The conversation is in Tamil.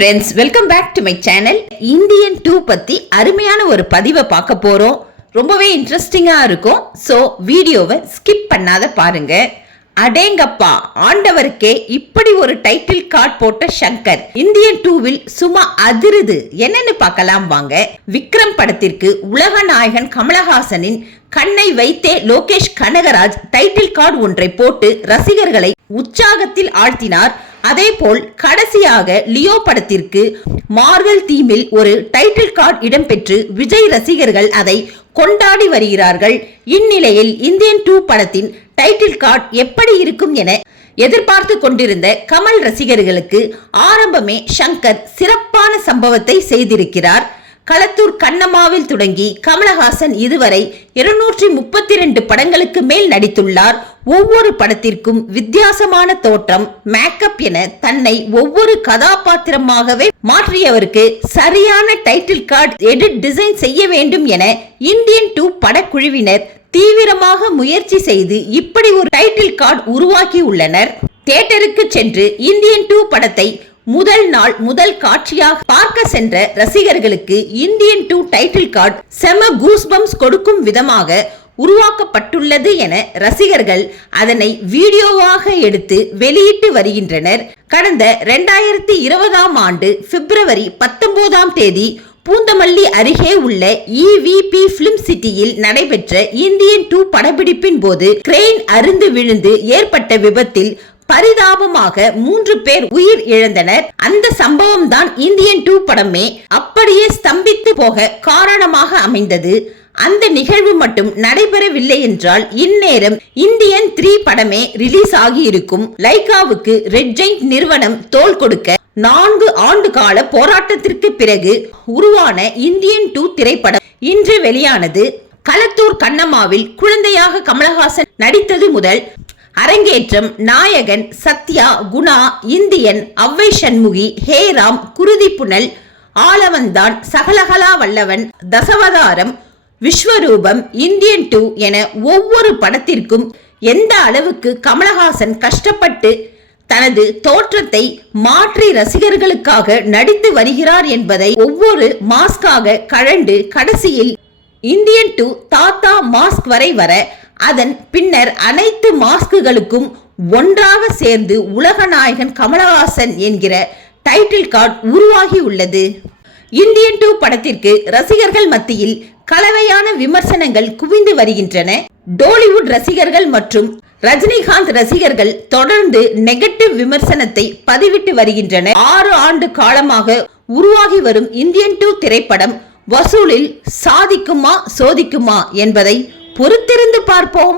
Friends welcome back to my channel Indian 2 பத்தி அருமையான ஒரு பதிவை பார்க்க போறோம். ரொம்பவே இன்ட்ரஸ்டிங்கா இருக்கும். சோ வீடியோவை ஸ்கிப் பண்ணாத பாருங்க. அடேங்கப்பா, ஆண்டவருக்கே இப்படி ஒரு டைட்டில் கார்டு போட்ட சங்கர் இந்தியன் 2வில் சும்மா அதிருது. என்னன்னு பார்க்கலாம் வாங்க. விக்ரம் படத்திற்கு உலக நாயகன் கமலஹாசனின் கண்ணை வைத்தே லோகேஷ் கனகராஜ் டைட்டில் கார்டு ஒன்றை போட்டு ரசிகர்களை உற்சாகத்தில் ஆழ்த்தினார். அதேபோல் கடைசியாக லியோ படத்திற்கு மார்வெல் தீமில் ஒரு டைட்டில் கார்டு இடம்பெற்று விஜய் ரசிகர்கள் அதை கொண்டாடி வருகிறார்கள். இந்நிலையில் இந்தியன் 2 படத்தின் டைட்டில் கார்டு எப்படி இருக்கும் என எதிர்பார்த்து கொண்டிருந்த கமல் ரசிகர்களுக்கு ஆரம்பமே சங்கர் சிறப்பான சம்பவத்தை செய்திருக்கிறார். களத்தூர் கண்ணம்மாவில் தொடங்கி கமலஹாசன் இதுவரை 232 படங்களுக்கு மேல் நடித்துள்ளார். ஒவ்வொரு படத்திற்கும் வித்தியாசமான தோற்றம், மேக்கப் என தன்னை ஒவ்வொரு கதாபாத்திரமாகவே மாற்றியவருக்கு சரியான டைட்டில் கார்டு எடிட் டிசைன் செய்ய வேண்டும் என இந்தியன் 2 படக்குழுவினர் தீவிரமாக முயற்சி செய்து இப்படி ஒரு டைட்டில் கார்டு உருவாக்கி உள்ளனர். தியேட்டருக்கு சென்று இந்தியன் 2 படத்தை முதல் நாள் முதல் காட்சியாக பார்க்க சென்ற ரசிகர்களுக்கு இந்தியன் 2 டைட்டில் கார்டு செம கூஸ்பம்ஸ் கொடுக்கும் விதமாக உருவாக்கப்பட்டுள்ளது என ரசிகர்கள் அதனை வீடியோவாக எடுத்து வெளியிட்டு வருகின்றனர். கடந்த 2020ஆம் ஆண்டு பிப்ரவரி 19ஆம் தேதி பூந்தமல்லி அருகே உள்ள EVP பிலிம் சிட்டியில் நடைபெற்ற இந்தியன் 2 படப்பிடிப்பின் போது கிரெயின் அருந்து விழுந்து ஏற்பட்ட விபத்தில் பரிதாபமாக 3 பேர் உயிர் இழந்தனர். அந்த சம்பவம் தான் இந்தியன் 2 படமே அப்படியே ஸ்தம்பித்து போக காரணமாக அமைந்தது. அந்த நிகழ்வு மட்டும் நடைபெறவில்லை என்றால் இந்நேரம் இந்தியன் 3 படமே ரிலீஸ் ஆகி இருக்கும். லைகாவுக்கு ரெட் ஜெயிண்ட் நிறுவனம் தோள் கொடுக்க 4 ஆண்டு கால போராட்டத்திற்கு பிறகு உருவான இந்தியன் 2 திரைப்படம் இன்று வெளியானது. களத்தூர் கண்ணம்மாவில் குழந்தையாக கமலஹாசன் நடித்தது முதல் அரங்கேற்றம் நாயகன், சத்யா, குணா, இந்தியன், அவ்வை சண்முகி, ஹேராம், குருதி புனல், ஆலவந்தான், சகலகலா வல்லவன், தசவதாரம், விஸ்வரூபம், இந்தியன் 2 என ஒவ்வொரு படத்திற்கும் எந்த அளவுக்கு கமலஹாசன் கஷ்டப்பட்டு தனது தோற்றத்தை மாற்றி ரசிகர்களுக்காக நடித்து வருகிறார் என்பதை ஒவ்வொரு மாஸ்காக கழண்டு கடைசியில் இந்தியன் 2 தாத்தா மாஸ்க் வரை வர அதன் பின்னர் அனைத்து மாஸ்குகளுக்கும் ஒன்றாக சேர்ந்து உலகநாயகன் கமலஹாசன் என்கிற டைட்டில் கார்டு உருவாகி உள்ளது. இந்தியன் 2 படத்திற்கு ரசிகர்கள் மத்தியில் கலவையான விமர்சனங்கள் குவிந்து வருகின்றன. டோலிவுட் ரசிகர்கள் மற்றும் ரஜினிகாந்த் ரசிகர்கள் தொடர்ந்து நெகட்டிவ் விமர்சனத்தை பதிவிட்டு வருகின்றனர். 6 ஆண்டு காலமாக உருவாகி வரும் இந்தியன் 2 திரைப்படம் வசூலில் சாதிக்குமா சோதிக்குமா என்பதை பொறுத்திருந்து பார்ப்போம்.